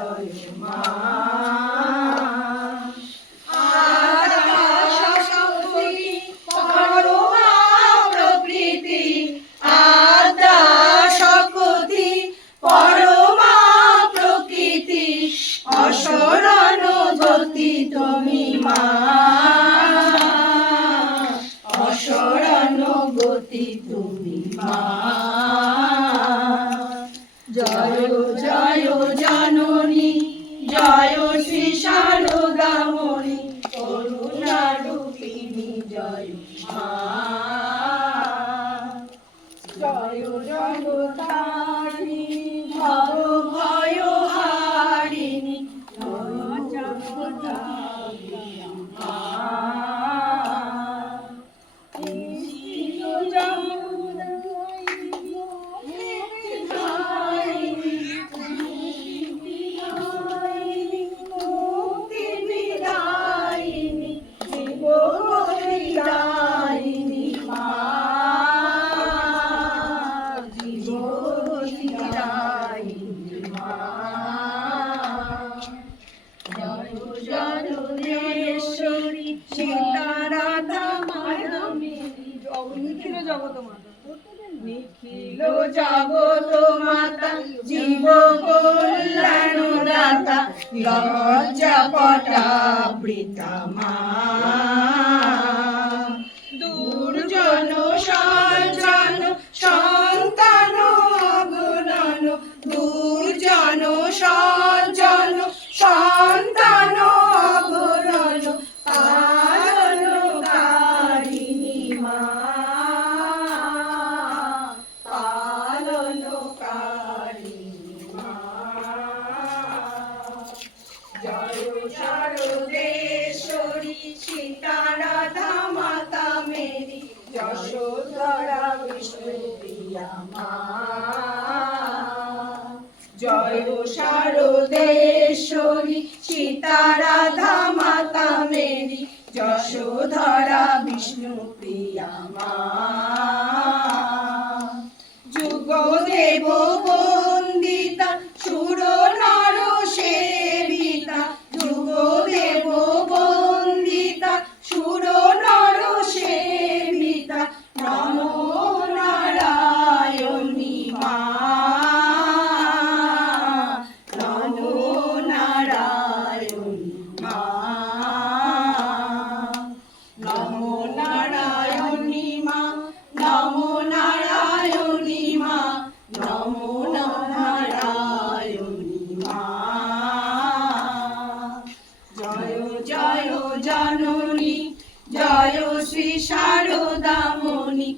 জয় মা। অসরণ গতি তুমি মা, অসরণ গতি তুমি মা। জয় জয় জননী, জয় শ্রী শারদামণি, করুণা রূপিণী জয় মা। জয় জগতারিণী, ভব ভয় হারিণী, নিখিল জগত মাতা, জীব কল্যাণ দাতা, লজ্জাপটা বৃতা মা। দুর্জন সজ্জন সন্তান অগণন, দুর্জন সজ্জন সন্তান অগণন, পালনকারিণী মা, পালনকারিণী মা। জয় শারদেশ্বরী, সীতা রাধা মাতা মেরি, যশোধরা বিষ্ণুপ্রিয়া মা। জয় শারদেশ্বরী, সীতা রাধা মাতা মেরি, যশোধরা বিষ্ণুপ্রিয়া মা। যুগদেব বন্দিতা, সুর নর সেবিতা, যুগদেব বন্দিতা, সুর নর সেবিতা, নমো নারায়ণী মা, নমো নারায়ণী মা, নমো নারায়ণী মা, নমো নারায়ণী মা, নমো নারায়ণী মা। জয় জয় জননী, জয় শ্রী শারদামণি,